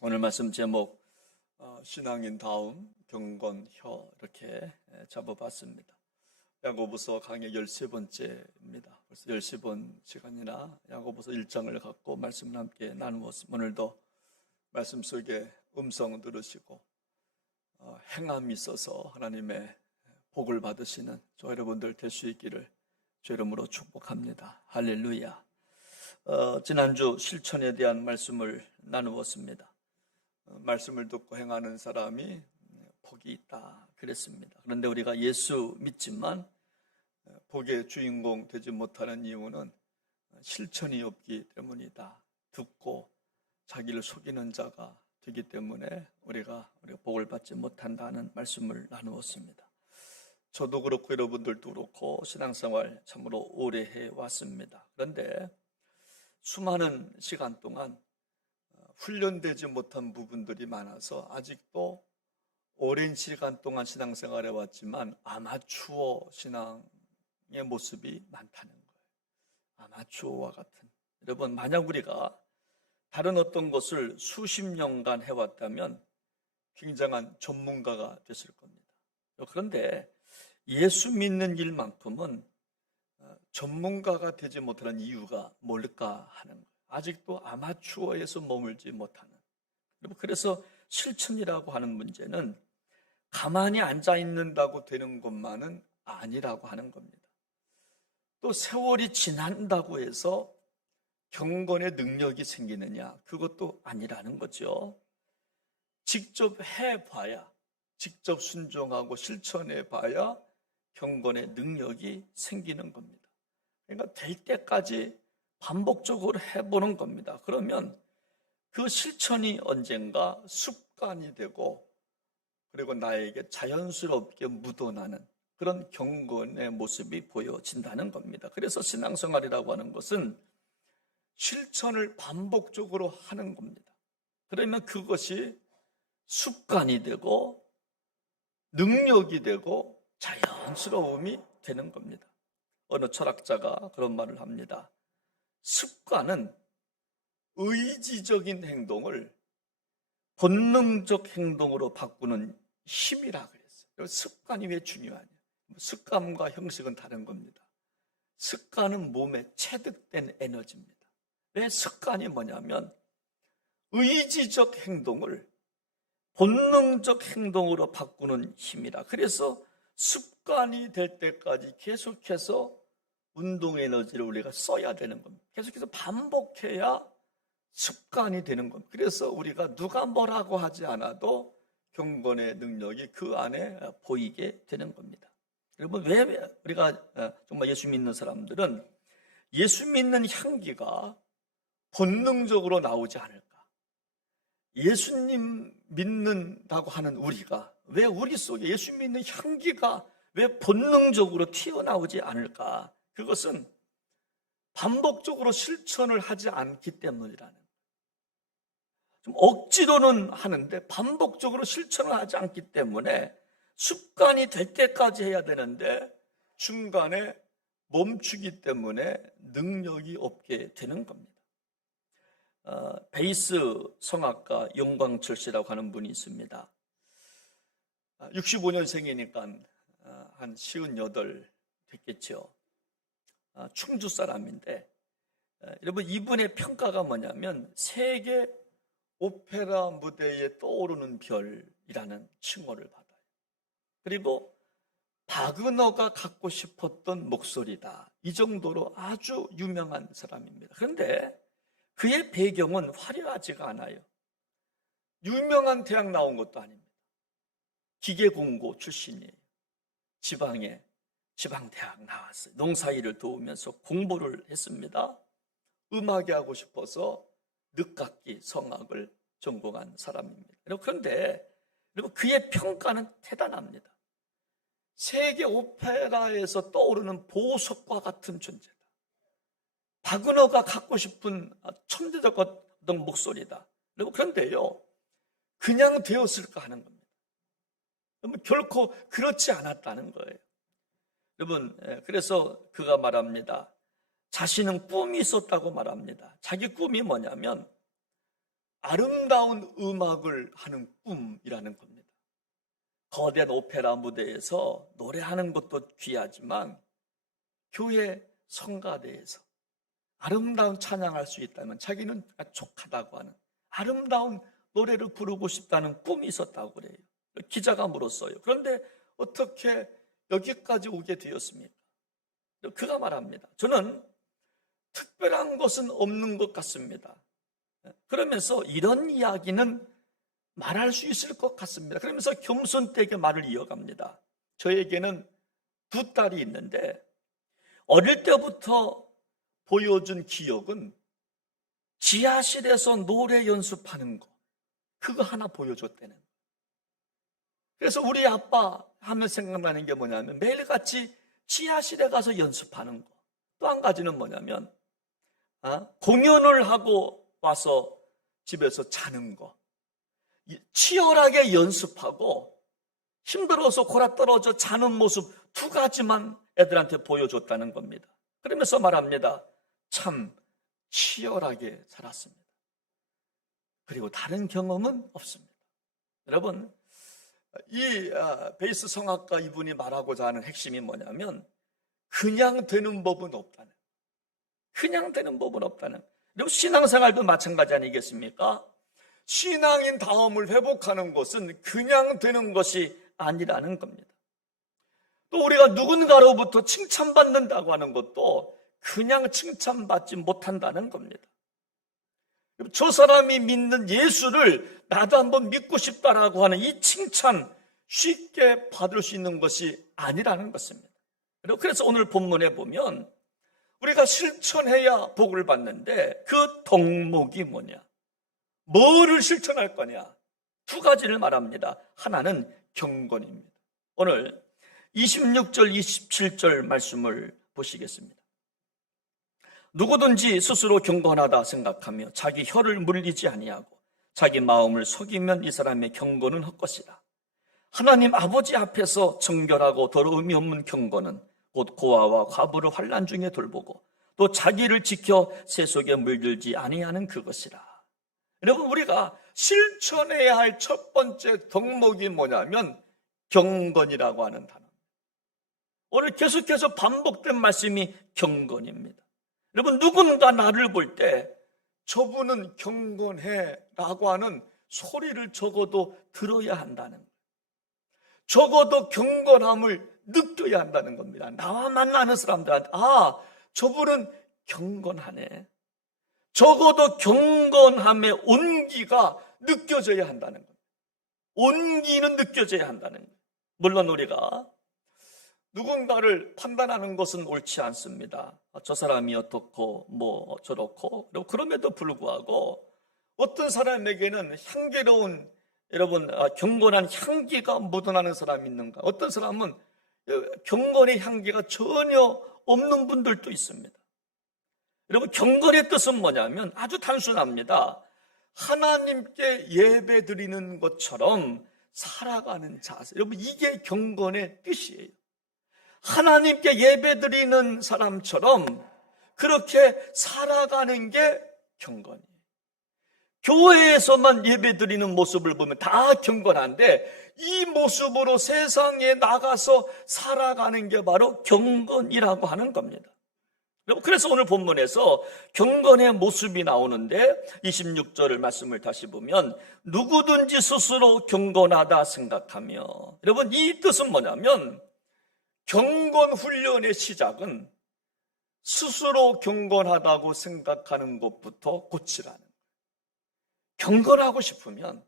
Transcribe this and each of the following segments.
오늘 말씀 제목 신앙인 다음 경건혀 이렇게 잡아봤습니다. 야고보서 강의 13번째입니다. 벌써 13번 시간이나 야고보서 1장을 갖고 말씀을 함께 나누었습니다. 오늘도 말씀 속에 음성 들으시고 행함이 있어서 하나님의 복을 받으시는 저 여러분들 될 수 있기를 주 이름으로 축복합니다. 할렐루야. 지난주 실천에 대한 말씀을 나누었습니다. 말씀을 듣고 행하는 사람이 복이 있다 그랬습니다. 그런데 우리가 예수 믿지만 복의 주인공 되지 못하는 이유는 실천이 없기 때문이다. 듣고 자기를 속이는 자가 되기 때문에 우리가 복을 받지 못한다는 말씀을 나누었습니다. 저도 그렇고 여러분들도 그렇고 신앙생활 참으로 오래 해왔습니다. 그런데 수많은 시간 동안 훈련되지 못한 부분들이 많아서 아직도 오랜 시간 동안 신앙생활을 해왔지만 아마추어 신앙의 모습이 많다는 거예요. 아마추어와 같은. 여러분, 만약 우리가 다른 어떤 것을 수십 년간 해왔다면 굉장한 전문가가 됐을 겁니다. 그런데 예수 믿는 일만큼은 전문가가 되지 못하는 이유가 뭘까 하는 거예요. 아직도 아마추어에서 머물지 못하는. 그래서 실천이라고 하는 문제는 가만히 앉아 있는다고 되는 것만은 아니라고 하는 겁니다. 또 세월이 지난다고 해서 경건의 능력이 생기느냐, 그것도 아니라는 거죠. 직접 해봐야, 직접 순종하고 실천해봐야 경건의 능력이 생기는 겁니다. 그러니까 될 때까지 반복적으로 해보는 겁니다. 그러면 그 실천이 언젠가 습관이 되고 그리고 나에게 자연스럽게 묻어나는 그런 경건의 모습이 보여진다는 겁니다. 그래서 신앙생활이라고 하는 것은 실천을 반복적으로 하는 겁니다. 그러면 그것이 습관이 되고 능력이 되고 자연스러움이 되는 겁니다. 어느 철학자가 그런 말을 합니다. 습관은 의지적인 행동을 본능적 행동으로 바꾸는 힘이라 그랬어요. 습관이 왜 중요하냐? 습관과 형식은 다른 겁니다. 습관은 몸에 체득된 에너지입니다. 왜 습관이 뭐냐면 의지적 행동을 본능적 행동으로 바꾸는 힘이라. 그래서 습관이 될 때까지 계속해서 운동 에너지를 우리가 써야 되는 겁니다. 계속해서 반복해야 습관이 되는 겁니다. 그래서 우리가 누가 뭐라고 하지 않아도 경건의 능력이 그 안에 보이게 되는 겁니다. 여러분, 왜 우리가 정말 예수 믿는 사람들은 예수 믿는 향기가 본능적으로 나오지 않을까? 예수님 믿는다고 하는 우리가 왜 우리 속에 예수 믿는 향기가 왜 본능적으로 튀어나오지 않을까? 그것은 반복적으로 실천을 하지 않기 때문이라는 거예요. 좀 억지로는 하는데 반복적으로 실천을 하지 않기 때문에 습관이 될 때까지 해야 되는데 중간에 멈추기 때문에 능력이 없게 되는 겁니다. 베이스 성악가 영광철 씨라고 하는 분이 있습니다. 65년생이니까 한 58 됐겠죠. 충주 사람인데 여러분, 이분의 평가가 뭐냐면 세계 오페라 무대에 떠오르는 별이라는 칭호를 받아요. 그리고 바그너가 갖고 싶었던 목소리다, 이 정도로 아주 유명한 사람입니다. 그런데 그의 배경은 화려하지가 않아요. 유명한 대학 나온 것도 아닙니다. 기계공고 출신이에요. 지방대학 나왔어요. 농사일을 도우면서 공부를 했습니다. 음악이 하고 싶어서 늦깎이 성악을 전공한 사람입니다. 그런데 그의 평가는 대단합니다. 세계 오페라에서 떠오르는 보석과 같은 존재다. 바그너가 갖고 싶은 천재적 어떤 목소리다. 그런데요, 그냥 되었을까 하는 겁니다. 결코 그렇지 않았다는 거예요. 여러분, 그래서 그가 말합니다. 자신은 꿈이 있었다고 말합니다. 자기 꿈이 뭐냐면 아름다운 음악을 하는 꿈이라는 겁니다. 거대한 오페라 무대에서 노래하는 것도 귀하지만 교회 성가대에서 아름다운 찬양할 수 있다면 자기는 족하다고 하는 아름다운 노래를 부르고 싶다는 꿈이 있었다고 그래요. 기자가 물었어요. 그런데 어떻게 여기까지 오게 되었습니까? 그가 말합니다. 저는 특별한 것은 없는 것 같습니다. 그러면서 이런 이야기는 말할 수 있을 것 같습니다. 그러면서 겸손되게 말을 이어갑니다. 저에게는 두 딸이 있는데 어릴 때부터 보여준 기억은 지하실에서 노래 연습하는 거, 그거 하나 보여줬다는 거예요. 그래서 우리 아빠 하면 생각나는 게 뭐냐면 매일같이 지하실에 가서 연습하는 거. 또 한 가지는 뭐냐면 공연을 하고 와서 집에서 자는 거. 치열하게 연습하고 힘들어서 골아떨어져 자는 모습 두 가지만 애들한테 보여줬다는 겁니다. 그러면서 말합니다. 참 치열하게 살았습니다. 그리고 다른 경험은 없습니다. 여러분, 이 베이스 성악가 이분이 말하고자 하는 핵심이 뭐냐면 그냥 되는 법은 없다는, 그냥 되는 법은 없다는. 그리고 신앙생활도 마찬가지 아니겠습니까? 신앙인 다음을 회복하는 것은 그냥 되는 것이 아니라는 겁니다. 또 우리가 누군가로부터 칭찬받는다고 하는 것도 그냥 칭찬받지 못한다는 겁니다. 저 사람이 믿는 예수를 나도 한번 믿고 싶다라고 하는 이 칭찬 쉽게 받을 수 있는 것이 아니라는 것입니다. 그래서 오늘 본문에 보면 우리가 실천해야 복을 받는데 그 덕목이 뭐냐? 뭐를 실천할 거냐? 두 가지를 말합니다. 하나는 경건입니다. 오늘 26절, 27절 말씀을 보시겠습니다. 누구든지 스스로 경건하다 생각하며 자기 혀를 물리지 아니하고 자기 마음을 속이면 이 사람의 경건은 헛것이다. 하나님 아버지 앞에서 정결하고 더러움이 없는 경건은 곧 고아와 과부를 환난 중에 돌보고 또 자기를 지켜 세속에 물들지 아니하는 그것이라. 여러분, 우리가 실천해야 할 첫 번째 덕목이 뭐냐면 경건이라고 하는 단어입니다. 오늘 계속해서 반복된 말씀이 경건입니다. 여러분, 누군가 나를 볼 때 저분은 경건해 라고 하는 소리를 적어도 들어야 한다는 거예요. 적어도 경건함을 느껴야 한다는 겁니다. 나와 만나는 사람들한테 저분은 경건하네. 적어도 경건함의 온기가 느껴져야 한다는 거예요. 온기는 느껴져야 한다는 거예요. 물론 우리가 누군가를 판단하는 것은 옳지 않습니다. 저 사람이 어떻고 뭐 저렇고, 그럼에도 불구하고 어떤 사람에게는 향기로운, 여러분, 경건한 향기가 묻어나는 사람이 있는가? 어떤 사람은 경건의 향기가 전혀 없는 분들도 있습니다. 여러분, 경건의 뜻은 뭐냐면 아주 단순합니다. 하나님께 예배 드리는 것처럼 살아가는 자세. 여러분, 이게 경건의 뜻이에요. 하나님께 예배 드리는 사람처럼 그렇게 살아가는 게 경건이에요. 교회에서만 예배 드리는 모습을 보면 다 경건한데 이 모습으로 세상에 나가서 살아가는 게 바로 경건이라고 하는 겁니다. 그래서 오늘 본문에서 경건의 모습이 나오는데 26절을 말씀을 다시 보면 누구든지 스스로 경건하다 생각하며, 여러분, 이 뜻은 뭐냐면 경건 훈련의 시작은 스스로 경건하다고 생각하는 것부터 고치라는 거예요. 경건하고 싶으면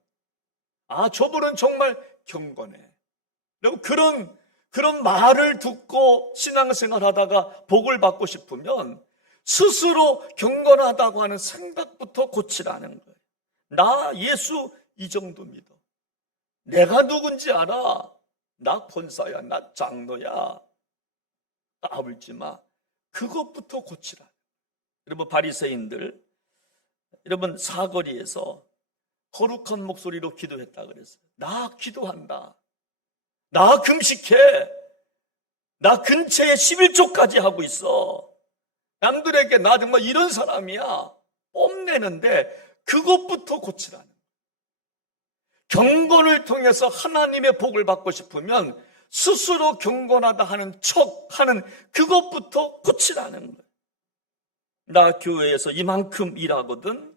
저분은 정말 경건해. 그런 말을 듣고 신앙생활 하다가 복을 받고 싶으면 스스로 경건하다고 하는 생각부터 고치라는 거예요. 나 예수 이 정도 믿어. 내가 누군지 알아. 나 권사야, 나 장로야. 까불지 마. 그것부터 고치라. 여러분, 바리새인들, 여러분, 사거리에서 거룩한 목소리로 기도했다 그랬어요. 나 기도한다. 나 금식해. 나 근처에 11조까지 하고 있어. 남들에게 나 정말 이런 사람이야 뽐내는데 그것부터 고치라는 거예요. 경건을 통해서 하나님의 복을 받고 싶으면 스스로 경건하다 하는 척하는 그것부터 고치라는 거예요. 나 교회에서 이만큼 일하거든.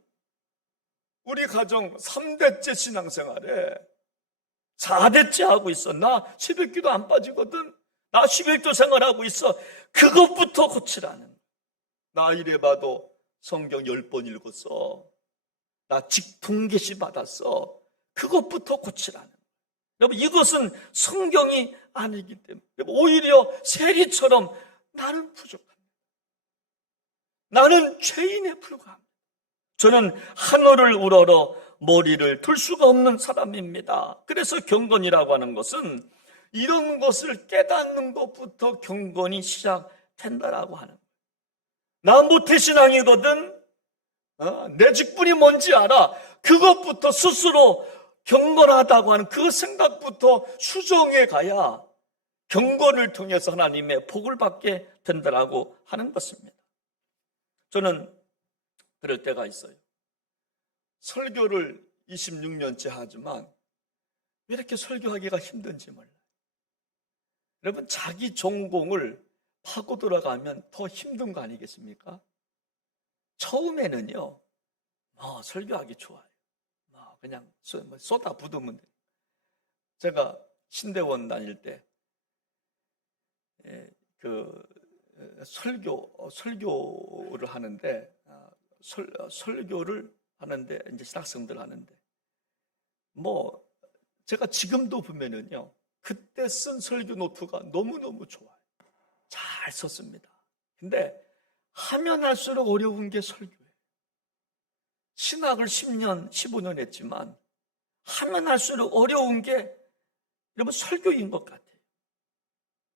우리 가정 3대째 신앙생활에 4대째 하고 있어. 나 새벽기도 안 빠지거든. 나 11조 생활하고 있어. 그것부터 고치라는 거예요. 나 이래봐도 성경 10번 읽었어. 나 직통계시 받았어. 그것부터 고치라는 거예요. 여러분, 이것은 성경이 아니기 때문에 오히려 세리처럼 나는 부족합니다. 나는 죄인에 불과합니다. 저는 하늘을 우러러 머리를 들 수가 없는 사람입니다. 그래서 경건이라고 하는 것은 이런 것을 깨닫는 것부터 경건이 시작된다라고 하는 거예요. 나 모태신앙이거든. 내 직분이 뭔지 알아. 그것부터 스스로 경건하다고 하는 그 생각부터 수정해 가야 경건을 통해서 하나님의 복을 받게 된다라고 하는 것입니다. 저는 그럴 때가 있어요. 설교를 26년째 하지만 왜 이렇게 설교하기가 힘든지 몰라요. 여러분, 자기 전공을 파고 들어가면 더 힘든 거 아니겠습니까? 처음에는요, 설교하기 좋아요. 그냥 쏟아 부으면 돼요. 제가 신대원 다닐 때 설교를 하는데 설교를 하는데 이제 신학생들 하는데 제가 지금도 보면은요, 그때 쓴 설교 노트가 너무너무 좋아요. 잘 썼습니다. 근데 하면 할수록 어려운 게 설교예요. 신학을 10년, 15년 했지만 하면 할수록 어려운 게 여러분 설교인 것 같아요.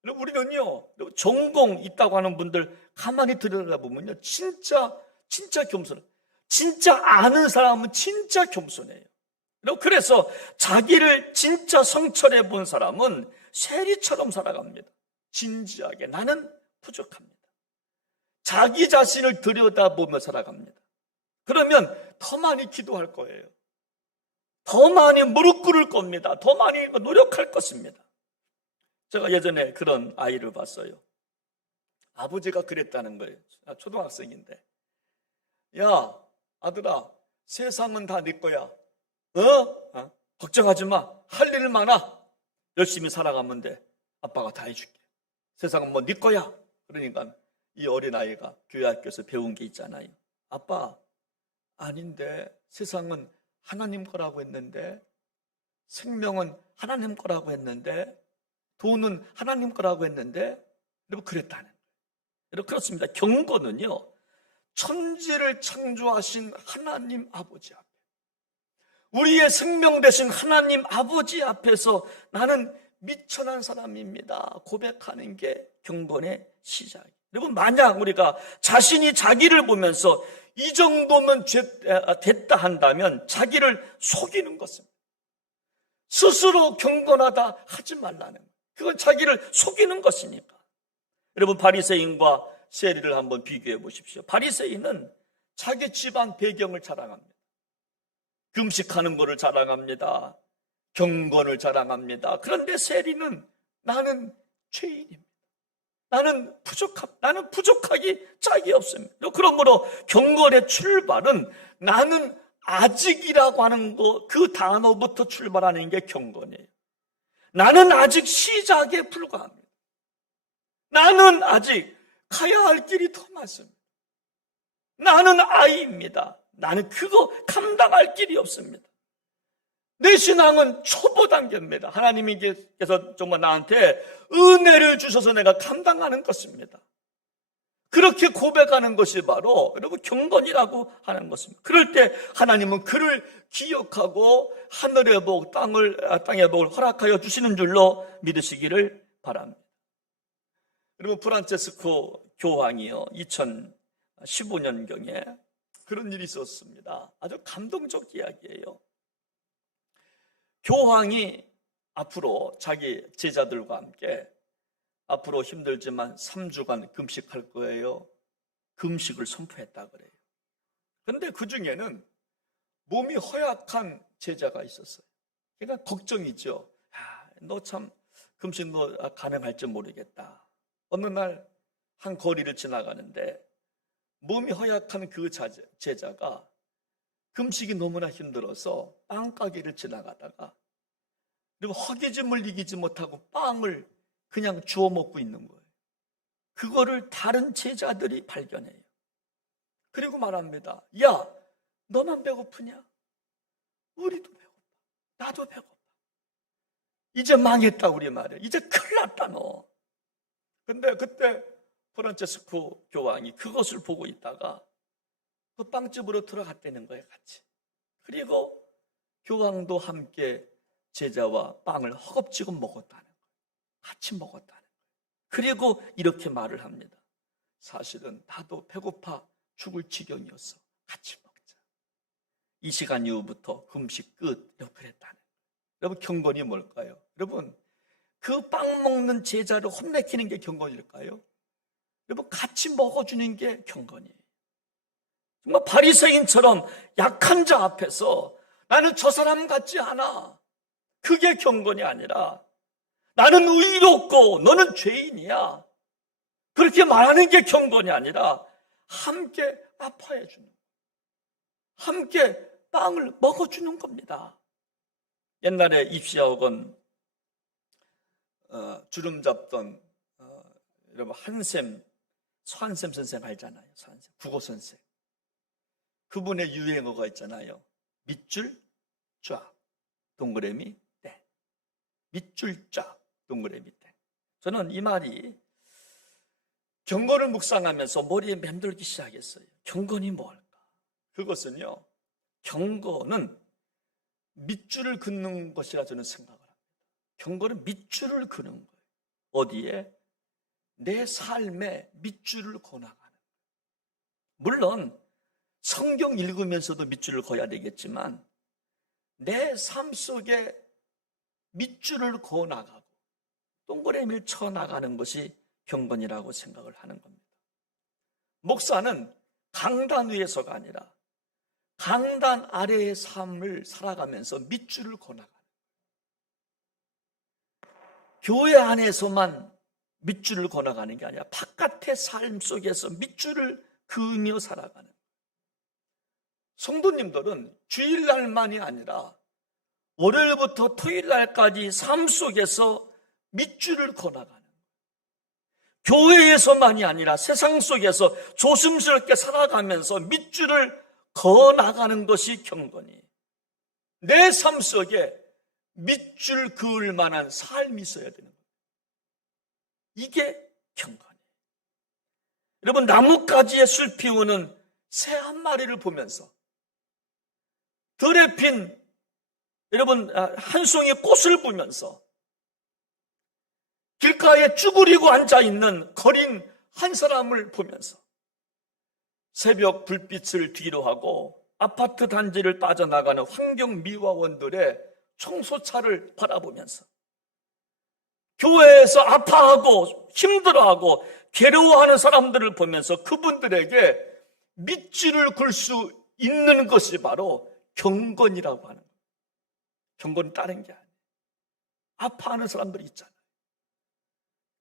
여러분, 우리는요, 전공 있다고 하는 분들 가만히 들여다보면요, 진짜 겸손해요. 진짜 아는 사람은 진짜 겸손해요. 그래서 자기를 진짜 성찰해 본 사람은 세리처럼 살아갑니다. 진지하게 나는 부족합니다. 자기 자신을 들여다보며 살아갑니다. 그러면 더 많이 기도할 거예요. 더 많이 무릎 꿇을 겁니다. 더 많이 노력할 것입니다. 제가 예전에 그런 아이를 봤어요. 아버지가 그랬다는 거예요. 초등학생인데, 야 아들아, 세상은 다 네 거야. 걱정하지 마. 할 일 많아. 열심히 살아가면 돼. 아빠가 다 해줄게. 세상은 뭐 네 거야. 그러니까 이 어린아이가 교회 학교에서 배운 게 있잖아요. 아빠, 아닌데 세상은 하나님 거라고 했는데, 생명은 하나님 거라고 했는데, 돈은 하나님 거라고 했는데, 여러분, 그랬다는 거예요. 여러분, 그렇습니다. 경건은요, 천지를 창조하신 하나님 아버지 앞에, 우리의 생명 되신 하나님 아버지 앞에서 나는 미천한 사람입니다 고백하는 게 경건의 시작이에요. 여러분, 만약 우리가 자신이 자기를 보면서 이 정도면 됐다 한다면 자기를 속이는 것입니다. 스스로 경건하다 하지 말라는 거예요. 그건 자기를 속이는 것이니까. 여러분, 바리새인과 세리를 한번 비교해 보십시오. 바리새인은 자기 집안 배경을 자랑합니다. 금식하는 것을 자랑합니다. 경건을 자랑합니다. 그런데 세리는 나는 죄인입니다. 나는 부족하기 짝이 없습니다. 그러므로 경건의 출발은 나는 아직이라고 하는 그 단어부터 출발하는 게 경건이에요. 나는 아직 시작에 불과합니다. 나는 아직 가야 할 길이 더 많습니다. 나는 아이입니다. 나는 그거 감당할 길이 없습니다. 내 신앙은 초보 단계입니다. 하나님께서 정말 나한테 은혜를 주셔서 내가 감당하는 것입니다. 그렇게 고백하는 것이 바로 여러분 경건이라고 하는 것입니다. 그럴 때 하나님은 그를 기억하고 하늘의 복, 땅의 복을 허락하여 주시는 줄로 믿으시기를 바랍니다. 여러분, 프란체스코 교황이요, 2015년경에 그런 일이 있었습니다. 아주 감동적 이야기예요. 교황이 앞으로 자기 제자들과 함께 앞으로 힘들지만 3주간 금식할 거예요. 금식을 선포했다 그래요. 그런데 그 중에는 몸이 허약한 제자가 있었어요. 그러니까 걱정이죠. 너 참 금식 너 가능할지 모르겠다. 어느 날 한 거리를 지나가는데 몸이 허약한 그 제자가 금식이 너무나 힘들어서 빵 가게를 지나가다가 그리고 허기짐을 이기지 못하고 빵을 그냥 주워 먹고 있는 거예요. 그거를 다른 제자들이 발견해요. 그리고 말합니다. 야, 너만 배고프냐? 우리도 배고파. 나도 배고파. 이제 망했다 우리 말이야. 이제 큰일 났다 너. 근데 그때 프란체스코 교황이 그것을 보고 있다가 그 빵집으로 들어갔다는 거예요, 같이. 그리고 교황도 함께 제자와 빵을 허겁지겁 먹었다는 거예요. 같이 먹었다는 거예요. 그리고 이렇게 말을 합니다. 사실은 나도 배고파 죽을 지경이었어. 같이 먹자. 이 시간 이후부터 금식 끝. 이렇게 그랬다는 거예요. 여러분, 경건이 뭘까요? 여러분, 그 빵 먹는 제자를 혼내키는 게 경건일까요? 여러분, 같이 먹어주는 게 경건이에요. 정말 바리새인처럼 약한 자 앞에서 나는 저 사람 같지 않아. 그게 경건이 아니라 나는 의롭고 너는 죄인이야. 그렇게 말하는 게 경건이 아니라 함께 아파해 주는 거예요. 함께 빵을 먹어주는 겁니다. 옛날에 입시학원 주름 잡던 여러분 서한샘 선생 알잖아요. 서한샘 국어 선생. 그분의 유행어가 있잖아요. 밑줄 쫙 동그라미 땡. 밑줄 쫙 동그라미 땡. 저는 이 말이 경건을 묵상하면서 머리에 맴돌기 시작했어요. 경건이 뭘까? 그것은요, 경건은 밑줄을 긋는 것이라 저는 생각을 합니다. 경건은 밑줄을 그는 거예요. 어디에? 내 삶에 밑줄을 그어나가는 거예요. 물론 성경 읽으면서도 밑줄을 그어야 되겠지만 내 삶 속에 밑줄을 그어나가고 동그라미를 쳐나가는 것이 경건이라고 생각을 하는 겁니다. 목사는 강단 위에서가 아니라 강단 아래의 삶을 살아가면서 밑줄을 그어나가는 거예요. 교회 안에서만 밑줄을 그어나가는 게 아니라 바깥의 삶 속에서 밑줄을 그으며 살아가는 거예요. 성도님들은 주일날만이 아니라 월요일부터 토요일날까지 삶 속에서 밑줄을 그어나가는 거예요. 교회에서만이 아니라 세상 속에서 조심스럽게 살아가면서 밑줄을 그어나가는 것이 경건이에요. 내 삶 속에 밑줄 그을 만한 삶이 있어야 되는 거예요. 이게 경건이에요. 여러분, 나뭇가지에 술 피우는 새 한 마리를 보면서 들에 핀 여러분 한 송이 꽃을 보면서 길가에 쭈그리고 앉아있는 거린 한 사람을 보면서 새벽 불빛을 뒤로 하고 아파트 단지를 빠져나가는 환경미화원들의 청소차를 바라보면서 교회에서 아파하고 힘들어하고 괴로워하는 사람들을 보면서 그분들에게 밑줄을 글 수 있는 것이 바로 경건이라고 하는 거예요. 경건은 다른 게 아니에요. 아파하는 사람들이 있잖아요.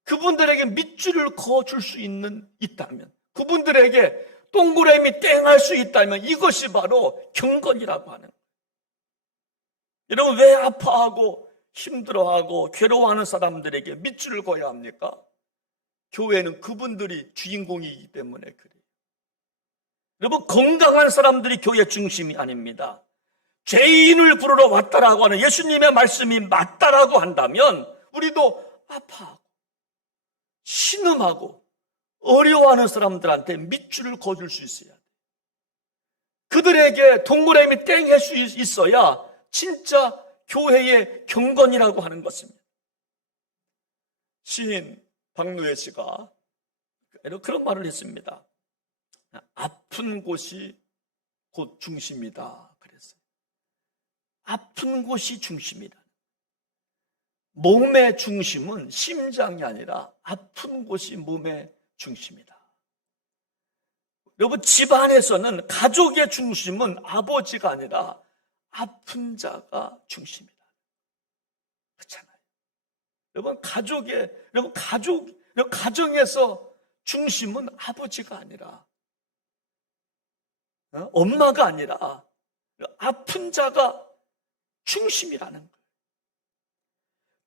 그분들에게 밑줄을 그어줄 수 있다면, 그분들에게 동그라미 땡할 수 있다면 이것이 바로 경건이라고 하는 거예요. 여러분, 왜 아파하고 힘들어하고 괴로워하는 사람들에게 밑줄을 그어야 합니까? 교회는 그분들이 주인공이기 때문에 그래요. 여러분, 건강한 사람들이 교회 중심이 아닙니다. 죄인을 부르러 왔다라고 하는 예수님의 말씀이 맞다라고 한다면 우리도 아파하고 신음하고 어려워하는 사람들한테 밑줄을 그어줄 수 있어야 돼. 그들에게 동그라미 땡 할 수 있어야 진짜 교회의 경건이라고 하는 것입니다. 시인 박노해 씨가 그런 말을 했습니다. 아픈 곳이 곧 중심이다 그랬어요. 아픈 곳이 중심이다. 몸의 중심은 심장이 아니라 아픈 곳이 몸의 중심이다. 여러분, 집안에서는 가족의 중심은 아버지가 아니라 아픈 자가 중심이다. 그렇잖아요. 여러분, 가정에서 중심은 아버지가 아니라, 엄마가 아니라 아픈 자가 중심이라는 거예요.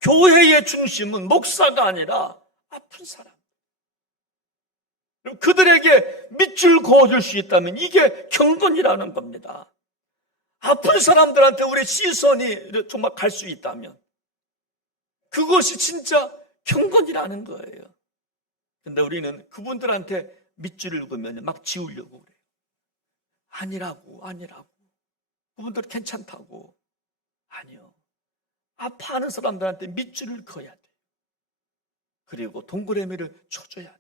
교회의 중심은 목사가 아니라 아픈 사람. 그들에게 밑줄 그어줄 수 있다면 이게 경건이라는 겁니다. 아픈 사람들한테 우리 시선이 정말 갈 수 있다면 그것이 진짜 경건이라는 거예요. 근데 우리는 그분들한테 밑줄을 그으면 막 지우려고 그래요. 아니라고. 그분들 괜찮다고. 아니요. 아파하는 사람들한테 밑줄을 그어야 돼요. 그리고 동그라미를 쳐줘야 돼요.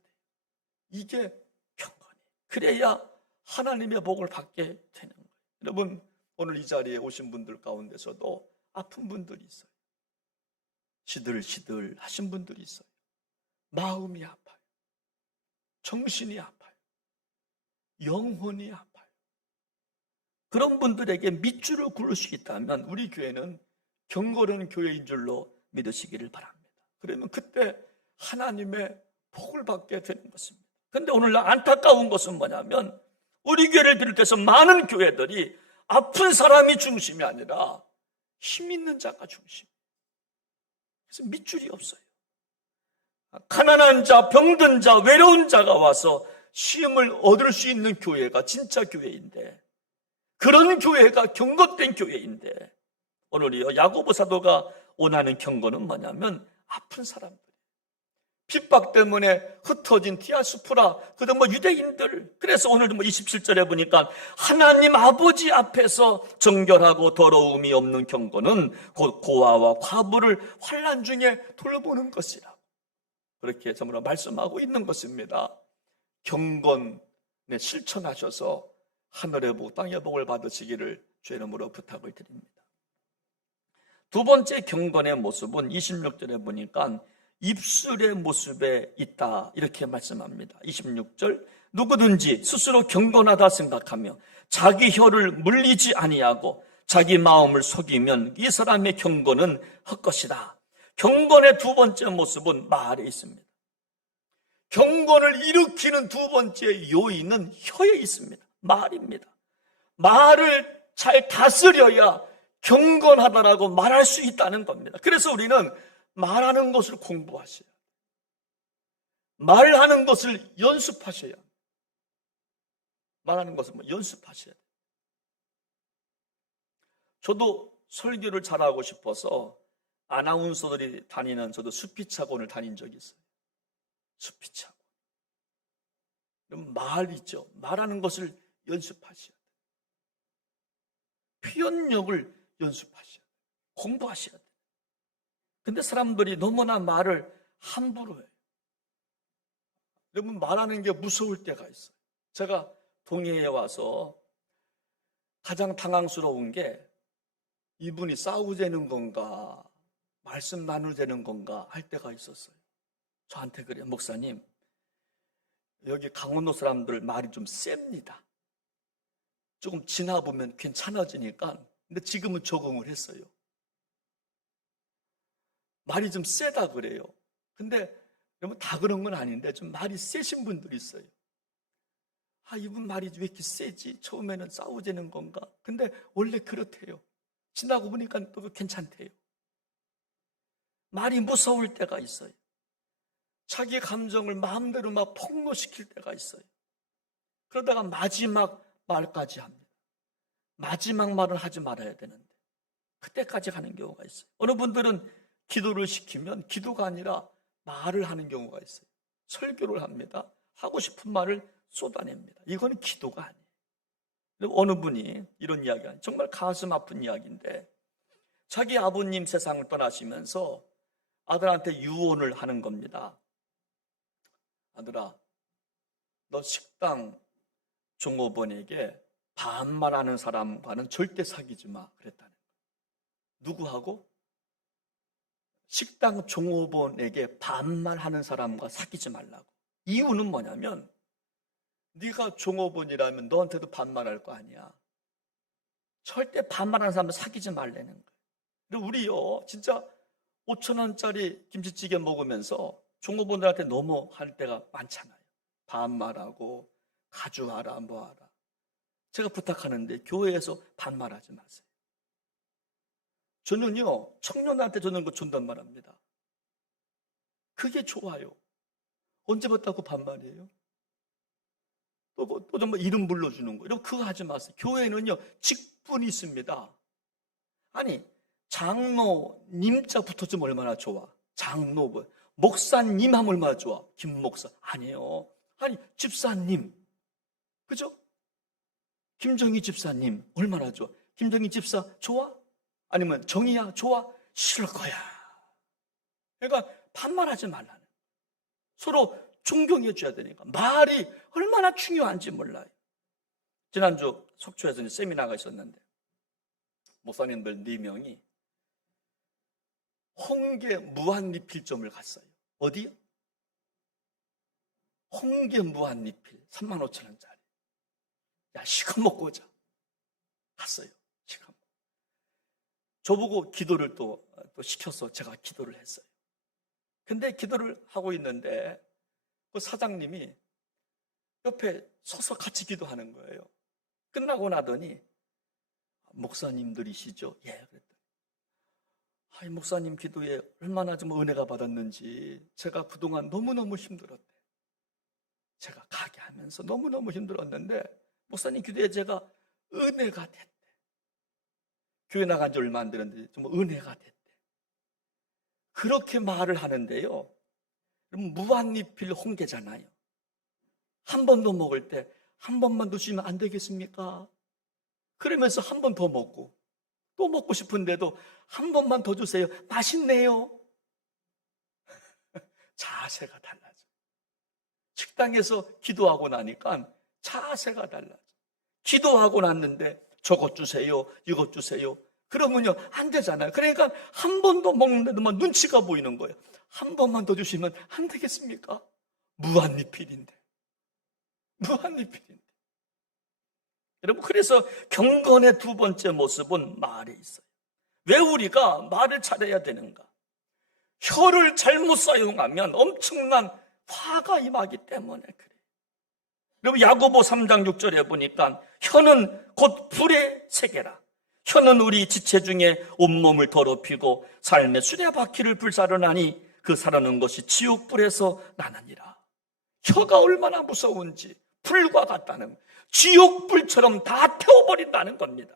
이게 경건이에요. 그래야 하나님의 복을 받게 되는 거예요. 여러분, 오늘 이 자리에 오신 분들 가운데서도 아픈 분들이 있어요. 시들시들 하신 분들이 있어요. 마음이 아파요. 정신이 아파요. 영혼이 아파요. 그런 분들에게 밑줄을 그을 수 있다면 우리 교회는 경건한 교회인 줄로 믿으시기를 바랍니다. 그러면 그때 하나님의 복을 받게 되는 것입니다. 그런데 오늘날 안타까운 것은 뭐냐면 우리 교회를 비롯해서 많은 교회들이 아픈 사람이 중심이 아니라 힘 있는 자가 중심. 그래서 밑줄이 없어요. 가난한 자, 병든 자, 외로운 자가 와서 쉼을 얻을 수 있는 교회가 진짜 교회인데, 그런 교회가 경건된 교회인데, 오늘이요 야고보 사도가 원하는 경건은 뭐냐면 아픈 사람들, 핍박 때문에 흩어진 디아스포라, 그들 유대인들. 그래서 오늘도 27절에 보니까 하나님 아버지 앞에서 정결하고 더러움이 없는 경건은 곧 고아와 과부를 환난 중에 돌보는 것이라. 그렇게 전부 말씀하고 있는 것입니다. 경건에 실천하셔서 하늘의 복, 땅의 복을 받으시기를 주의 이름으로 부탁을 드립니다. 두 번째 경건의 모습은 26절에 보니까 입술의 모습에 있다, 이렇게 말씀합니다. 26절, 누구든지 스스로 경건하다 생각하며 자기 혀를 물리지 아니하고 자기 마음을 속이면 이 사람의 경건은 헛것이다. 경건의 두 번째 모습은 말에 있습니다. 경건을 일으키는 두 번째 요인은 혀에 있습니다. 말입니다. 말을 잘 다스려야 경건하다라고 말할 수 있다는 겁니다. 그래서 우리는 말하는 것을 공부하셔야 돼요. 말하는 것을 연습하셔야 돼요. 말하는 것을 연습하셔야 돼요. 저도 설교를 잘하고 싶어서 아나운서들이 다니는 저도 수피차곤을 다닌 적이 있어요. 수피차곤. 그럼 말이죠. 말하는 것을 연습하셔야 돼요. 표현력을 연습하셔야 돼요. 공부하셔야 돼요. 근데 사람들이 너무나 말을 함부로 해요. 여러분, 말하는 게 무서울 때가 있어요. 제가 동해에 와서 가장 당황스러운 게 이분이 싸우자는 건가 말씀 나누자는 건가 할 때가 있었어요. 저한테 그래요. 목사님, 여기 강원도 사람들 말이 좀 셉니다. 조금 지나보면 괜찮아지니까. 근데 지금은 적응을 했어요. 말이 좀 세다 그래요. 근데 여러분, 다 그런 건 아닌데 좀 말이 세신 분들이 있어요. 이분 말이 왜 이렇게 세지? 처음에는 싸우자는 건가? 근데 원래 그렇대요. 지나고 보니까 또 괜찮대요. 말이 무서울 때가 있어요. 자기 감정을 마음대로 막 폭로시킬 때가 있어요. 그러다가 마지막 말까지 합니다. 마지막 말을 하지 말아야 되는데 그때까지 가는 경우가 있어요. 어느 분들은 기도를 시키면 기도가 아니라 말을 하는 경우가 있어요. 설교를 합니다. 하고 싶은 말을 쏟아냅니다. 이건 기도가 아니에요. 어느 분이 이런 이야기가 정말 가슴 아픈 이야기인데, 자기 아버님 세상을 떠나시면서 아들한테 유언을 하는 겁니다. 아들아, 너 식당 종업원에게 반말하는 사람과는 절대 사귀지 마, 그랬다는 거예요. 누구하고? 식당 종업원에게 반말하는 사람과 사귀지 말라고. 이유는 뭐냐면 네가 종업원이라면 너한테도 반말할 거 아니야. 절대 반말하는 사람은 사귀지 말라는 거예요. 그리고 우리요, 진짜 5천 원짜리 김치찌개 먹으면서 종업원들한테 넘어갈 때가 많잖아요. 반말하고 가주하라 뭐하라. 제가 부탁하는데 교회에서 반말하지 마세요. 저는요, 청년한테 저는 그 존댓말합니다. 그게 좋아요. 언제 봤다고 반말이에요? 또 정말 이름 불러주는 거. 이런 그거 하지 마세요. 교회는요, 직분이 있습니다. 아니, 장로님자 붙어주면 얼마나 좋아. 장로, 목사님 하면 얼마나 좋아. 김목사. 아니에요. 아니, 집사님. 그죠? 김정희 집사님. 얼마나 좋아. 김정희 집사 좋아? 아니면 정희야 좋아? 싫을 거야. 그러니까 반말하지 말라는. 서로 존경해 줘야 되니까. 말이 얼마나 중요한지 몰라요. 지난주 속초에서 세미나가 있었는데 목사님들 4명이 홍게 무한리필점을 갔어요. 어디요? 홍게 무한리필 35,000원짜리. 야, 시커 먹고 오자. 갔어요. 시커 먹고. 저보고 기도를 또 시켜서 제가 기도를 했어요. 근데 기도를 하고 있는데 그 사장님이 옆에 서서 같이 기도하는 거예요. 끝나고 나더니 목사님들이시죠? 예, 그랬더니 아이, 목사님 기도에 얼마나 좀 은혜가 받았는지 제가 그동안 너무너무 힘들었대. 제가 가게 하면서 너무너무 힘들었는데 목사님 기도에 제가 은혜가 됐대. 교회 나간 지 얼마 안 되는데 좀 은혜가 됐대. 그렇게 말을 하는데요. 무한리필 홍게잖아요. 한 번 더 먹을 때 한 번만 더 주시면 안 되겠습니까? 그러면서 한 번 더 먹고 또 먹고 싶은데도 한 번만 더 주세요. 맛있네요. 자세가 달라져. 식당에서 기도하고 나니까 자세가 달라져. 기도하고 났는데 저것 주세요. 이것 주세요. 그러면요 안 되잖아요. 그러니까 한 번 더 먹는데도만 눈치가 보이는 거예요. 한 번만 더 주시면 안 되겠습니까? 무한리필인데. 무한리필인데. 여러분, 그래서 경건의 두 번째 모습은 말에 있어요. 왜 우리가 말을 잘해야 되는가? 혀를 잘못 사용하면 엄청난 화가 임하기 때문에 그래요. 여러분, 야고보 3장 6절에 보니까 혀는 곧 불의 세계라. 혀는 우리 지체 중에 온몸을 더럽히고 삶의 수레바퀴를 불사르나니 그 사르는 것이 지옥불에서 나느니라. 혀가 얼마나 무서운지 불과 같다는 거예요. 지옥불처럼 다 태워버린다는 겁니다.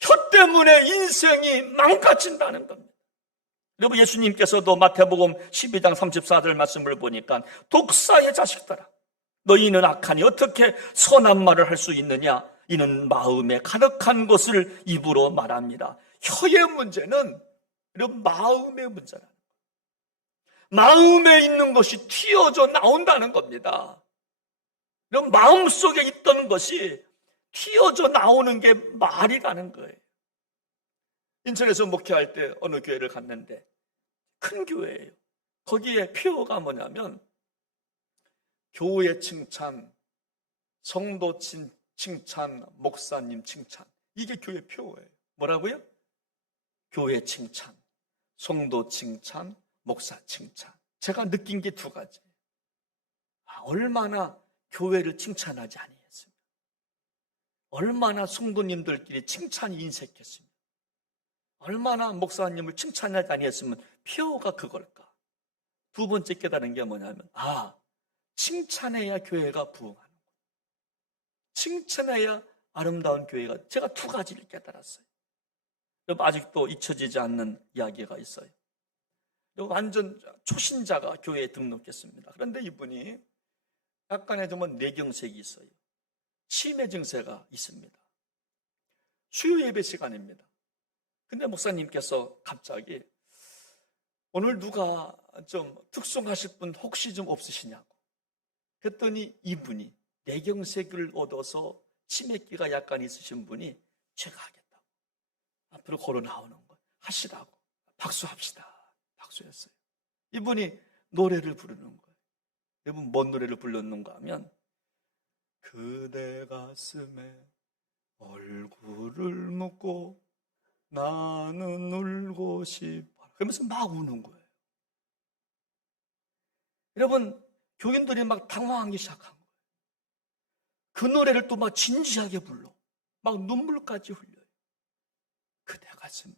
혀 때문에 인생이 망가진다는 겁니다. 여러분, 예수님께서도 마태복음 12장 34절 말씀을 보니까 독사의 자식들아, 너희는 악하니 어떻게 선한 말을 할 수 있느냐? 이는 마음에 가득한 것을 입으로 말합니다. 혀의 문제는 여러분 마음의 문제라는 거예요. 마음에 있는 것이 튀어져 나온다는 겁니다. 여러분, 마음속에 있던 것이 튀어져 나오는 게 말이라는 거예요. 인천에서 목회할 때 어느 교회를 갔는데 큰 교회예요. 거기에 표어가 뭐냐면 교회 칭찬, 성도 칭찬, 목사님 칭찬. 이게 교회 표어예요. 뭐라고요? 교회 칭찬, 성도 칭찬, 목사 칭찬. 제가 느낀 게 두 가지. 얼마나 교회를 칭찬하지 아니했습니까? 얼마나 성도님들끼리 칭찬이 인색했습니까? 얼마나 목사님을 칭찬하지 아니했으면 표어가 그걸까? 두 번째 깨달은 게 뭐냐면 칭찬해야 교회가 부흥하는 거예요. 칭찬해야 아름다운 교회가. 제가 두 가지를 깨달았어요. 아직도 잊혀지지 않는 이야기가 있어요. 완전 초신자가 교회에 등록했습니다. 그런데 이분이 약간의 좀 뇌경색이 있어요. 치매 증세가 있습니다. 수요 예배 시간입니다. 근데 목사님께서 갑자기 오늘 누가 좀 특송하실 분 혹시 좀 없으시냐고. 그랬더니 이분이 뇌경색을 얻어서 치매기가 약간 있으신 분이 제가 하겠다고 앞으로 걸어 나오는 거 하시라고 박수합시다. 박수했어요. 이분이 노래를 부르는 거예요. 여러분, 뭔 노래를 불렀는가 하면 그대 가슴에 얼굴을 묻고 나는 울고 싶어. 그러면서 막 우는 거예요. 여러분, 교인들이 막 당황하기 시작한 거예요. 그 노래를 또 막 진지하게 불러. 막 눈물까지 흘려요. 그대 가슴에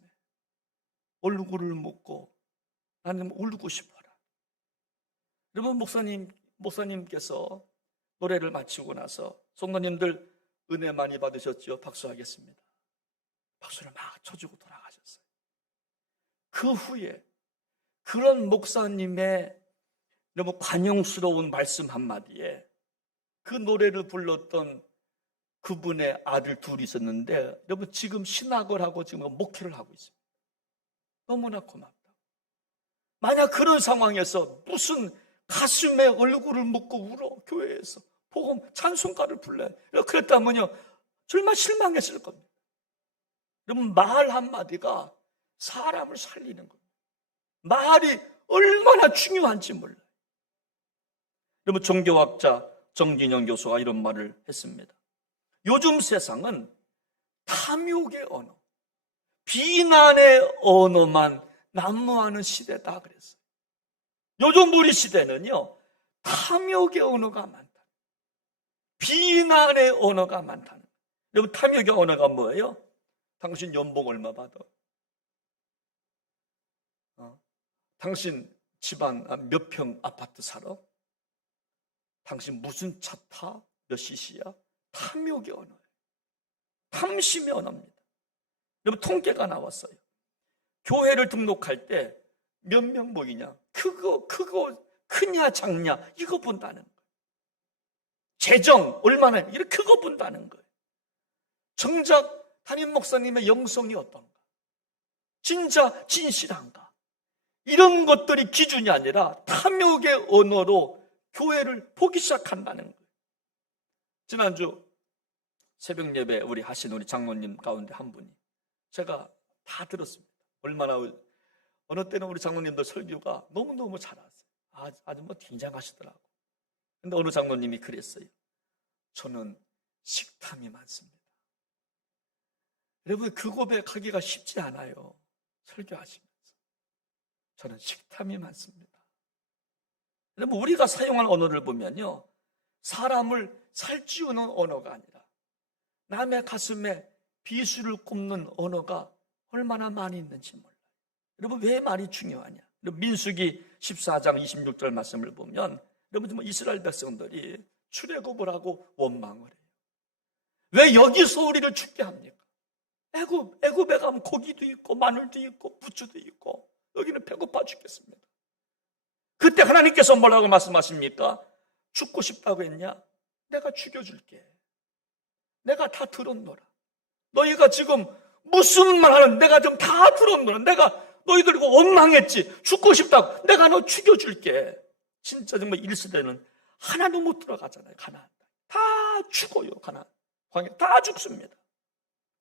얼굴을 묻고 나는 울고 싶어라. 여러분, 목사님께서 노래를 마치고 나서 성도님들 은혜 많이 받으셨죠? 박수하겠습니다. 박수를 막 쳐주고 돌아가셨어요. 그 후에 그런 목사님의 너무 관용스러운 말씀 한마디에 그 노래를 불렀던 그분의 아들 둘이 있었는데, 여러분 지금 신학을 하고 지금 목회를 하고 있습니다. 너무나 고맙다. 만약 그런 상황에서 무슨 가슴에 얼굴을 묻고 울어 교회에서 복음 찬송가를 불러요. 그랬다면요 정말 실망했을 겁니다. 여러분, 말 한마디가 사람을 살리는 겁니다. 말이 얼마나 중요한지 몰라요. 여러분, 종교학자 정진영 교수가 이런 말을 했습니다. 요즘 세상은 탐욕의 언어, 비난의 언어만 난무하는 시대다 그랬어요. 요즘 우리 시대는요 탐욕의 언어가 많다, 비난의 언어가 많다는 거예요. 여러분, 탐욕의 언어가 뭐예요? 당신 연봉 얼마 받아? 당신 집안 몇 평 아파트 살아? 당신 무슨 차 타? 몇 cc야? 탐욕의 언어예요. 탐심의 언어입니다. 여러분, 통계가 나왔어요. 교회를 등록할 때 몇 명 모이냐? 크고 크냐 작냐 이거 본다는 거예요. 재정 얼마나 이렇게 크고 본다는 거예요. 정작 담임 목사님의 영성이 어떤가? 진짜 진실한가? 이런 것들이 기준이 아니라 탐욕의 언어로 교회를 보기 시작한다는 거예요. 지난주 새벽 예배 우리 하신 우리 장로님 가운데 한 분이, 제가 다 들었습니다. 얼마나 어느 때는 우리 장로님들 설교가 너무너무 잘하세요. 아주 뭐 굉장하시더라고. 근데 어느 장로님이 그랬어요. 저는 식탐이 많습니다. 여러분, 그 고백하기가 쉽지 않아요. 설교하시면서. 저는 식탐이 많습니다. 여러분, 우리가 사용한 언어를 보면요 사람을 살찌우는 언어가 아니라 남의 가슴에 비수를 꼽는 언어가 얼마나 많이 있는지 몰라요. 여러분, 왜 말이 중요하냐? 민수기 14장 26절 말씀을 보면 여러분, 이스라엘 백성들이 출애굽을 하고 원망을 해요. 왜 여기서 우리를 죽게 합니까? 애굽에 가면 고기도 있고 마늘도 있고 부추도 있고 여기는 배고파 죽겠습니다. 그때 하나님께서 뭐라고 말씀하십니까? 죽고 싶다고 했냐? 내가 죽여줄게. 내가 다 들었노라. 너희가 지금 무슨 말 하는, 내가 지금 다 들었노라. 내가 너희들 이거 원망했지. 죽고 싶다고. 내가 너 죽여줄게. 진짜 정말 1세대는 하나도 못 들어가잖아요. 가나안. 다 죽어요. 가나안. 광야 다 죽습니다.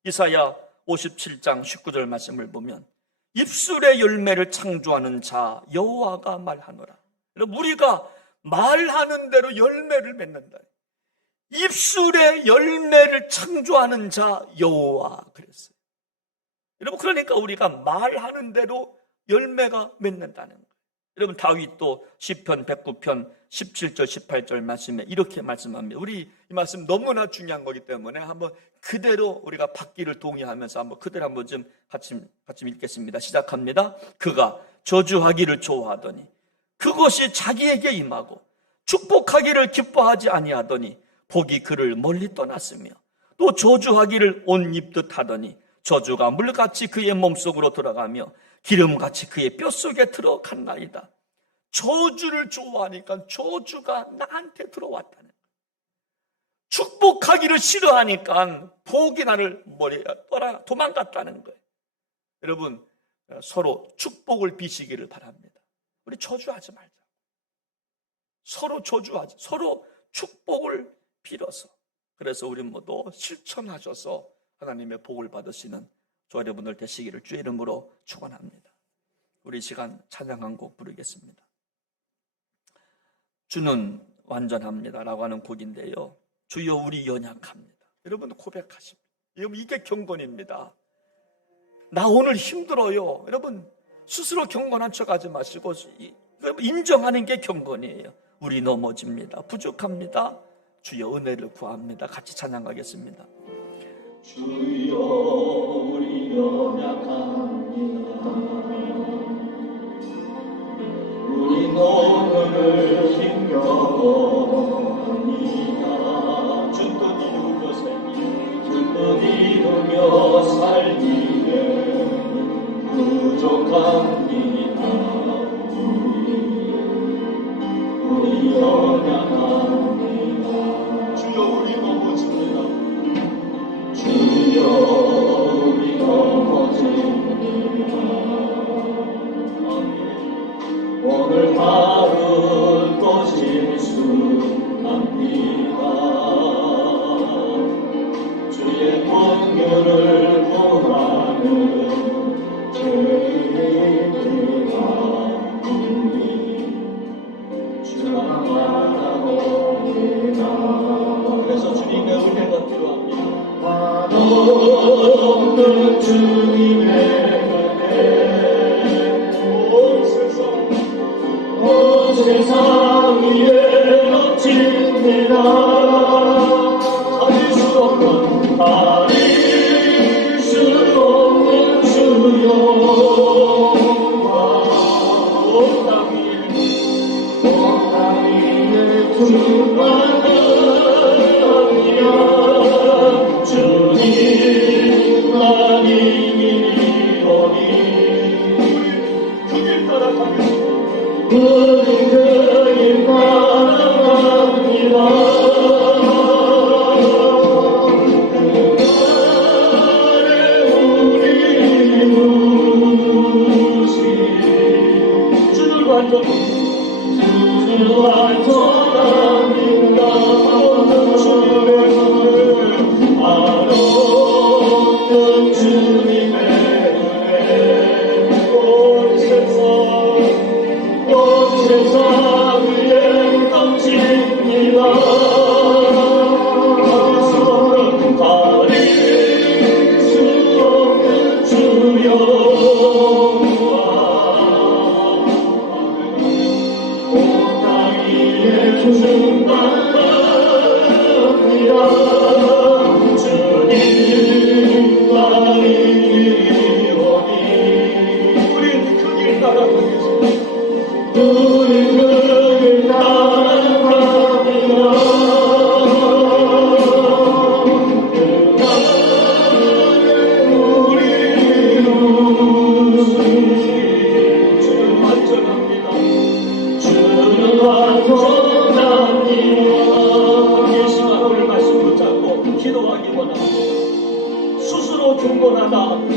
이사야 57장 19절 말씀을 보면 입술의 열매를 창조하는 자 여호와가 말하노라. 우리가 말하는 대로 열매를 맺는다. 입술의 열매를 창조하는 자 여호와 그랬어요. 여러분, 그러니까 우리가 말하는 대로 열매가 맺는다는 거예요. 여러분, 다윗도 시편 109편 17절 18절 말씀에 이렇게 말씀합니다. 우리 이 말씀 너무나 중요한 거기 때문에 한번 그대로 우리가 받기를 동의하면서 한번 그대로 한번 좀 같이 읽겠습니다. 시작합니다. 그가 저주하기를 좋아하더니 그것이 자기에게 임하고 축복하기를 기뻐하지 아니하더니 복이 그를 멀리 떠났으며 또 저주하기를 옷 입듯 하더니 저주가 물같이 그의 몸속으로 들어가며 기름같이 그의 뼛속에 들어갔나이다. 저주를 좋아하니까 저주가 나한테 들어왔다는 거예요. 축복하기를 싫어하니까 복이 나를 도망갔다는 거예요. 여러분, 서로 축복을 비시기를 바랍니다. 우리 저주하지 말자. 서로 저주하지, 서로 축복을 빌어서, 그래서 우리 모두 실천하셔서 하나님의 복을 받으시는 저와 여러분들 되시기를 주의 이름으로 축원합니다. 우리 시간 찬양 한 곡 부르겠습니다. 주는 완전합니다 라고 하는 곡인데요, 주여 우리 연약합니다. 여러분 고백하십니다. 여러분 이게 경건입니다. 나 오늘 힘들어요. 여러분 스스로 경건한 척하지 마시고 인정하는 게 경건이에요. 우리 넘어집니다. 부족합니다. 주여 은혜를 구합니다. 같이 찬양하겠습니다. 주여 우리 연약합니다. 우리 오늘을 힘겨워합니다. 주껏 이루며 살기에 주껏 이루며 살기에 부족합니다. 우리 연약합니다. 주여 우리 넘어집니다. 주여 우리 넘어집니다. 오늘 하루 또 실수합니다. 주의 긍휼을 구하는 죄인이다. 주가 바라봅니다. 그래서 주님의 은혜가 필요합니다. 없는 주님의 은혜 온 세상 위에 넘칩니다. 가릴 수 없는 주여 온 땅 위에 충만하리라. 주님만이 이리오니 그 길 따라가겠습니다. 우리 그 길 따라갑니다. 주를 완전합니다. 주님의 은혜 알없는 주님의 은혜 온 세상 위에 넘칩니다. 가릴 수 없는 주여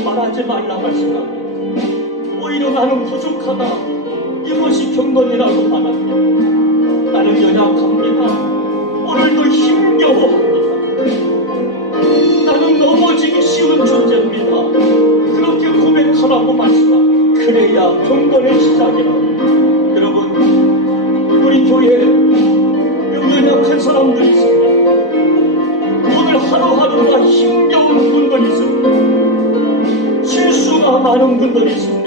말하지 말라 말씀합니다. 오히려 나는 부족하다. 이것이 경건이라고 말합니다. 나는 연약합니다. 오늘도 힘겨워합니다. 나는 넘어지기 쉬운 존재입니다. 그렇게 고백하라고 말씀합니다. 그래야 경건의 시작이라고. 여러분 우리 교회에 연약한 사람들이 있습니다. 오늘 하루하루가 힘겨운 분들이 있습니다. 실수가 많은 분들이 있습니다.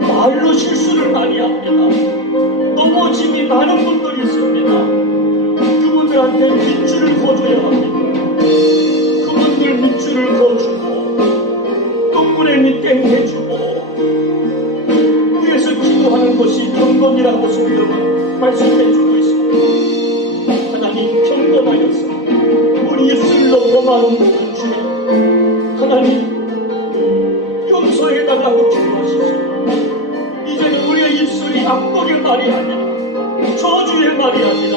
말로 실수를 많이 합니다. 넘어짐이 많은 분들이 있습니다. 그분들한테 밑줄을 거줘야 합니다. 그분들 밑줄을 거주고 덕분에 믿게 해주고 위에서 기도하는 것이 경건이라고 성경은 말씀해주고 있습니다. 하나님 경건하여서 우리 입술로 범하는 모든 죄 하나님 용서해달라고 기도하십시오. 이제는 우리의 입술이 악독의 말이 아니라 저주의 말이 아니라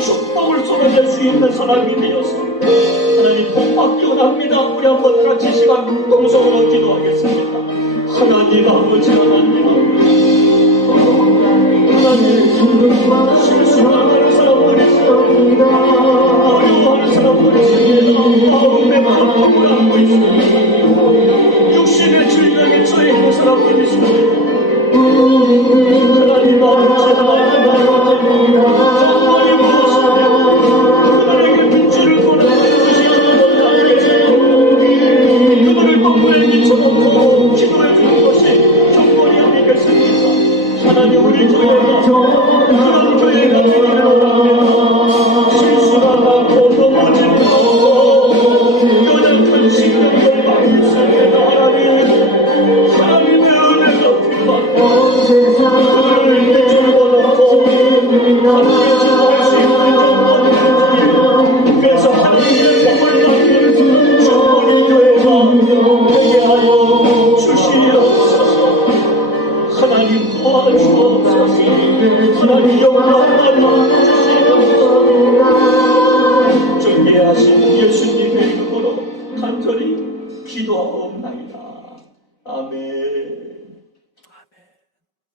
축복을 쏟아낼 수 있는 사람이 되어서 하나님 복 받기 원합니다. 우리 한번 같이 시간 동성으로 기도하겠습니다. 하나님 아버지 하나님 실수하는 사람들이 있습니다. 어려워하는 사람들이 있습니다. 마음에 고통을 안고 있습니다. 육신의 질병에 처해 있는 사람들이 있습니다. 하나님 아버지 하나님 정말 무엇이냐 우리 교회가 그런 교회가 되기를 실수가 많고 넘어지고 연약한 신앙을 많이 있습니다. 하나님의 은혜가 필요합니다. 그를 믿음으로 함께 기도할 수 있는 영광을 그래서 하나님의 복을 받는 주님의 교회가 되게 하여 주시옵소서. 하나님 도와주옵소서. 하나님 영광을 주시옵소서. 존귀하신 예수님의 이름으로 간절히 기도하옵나이다. 아멘.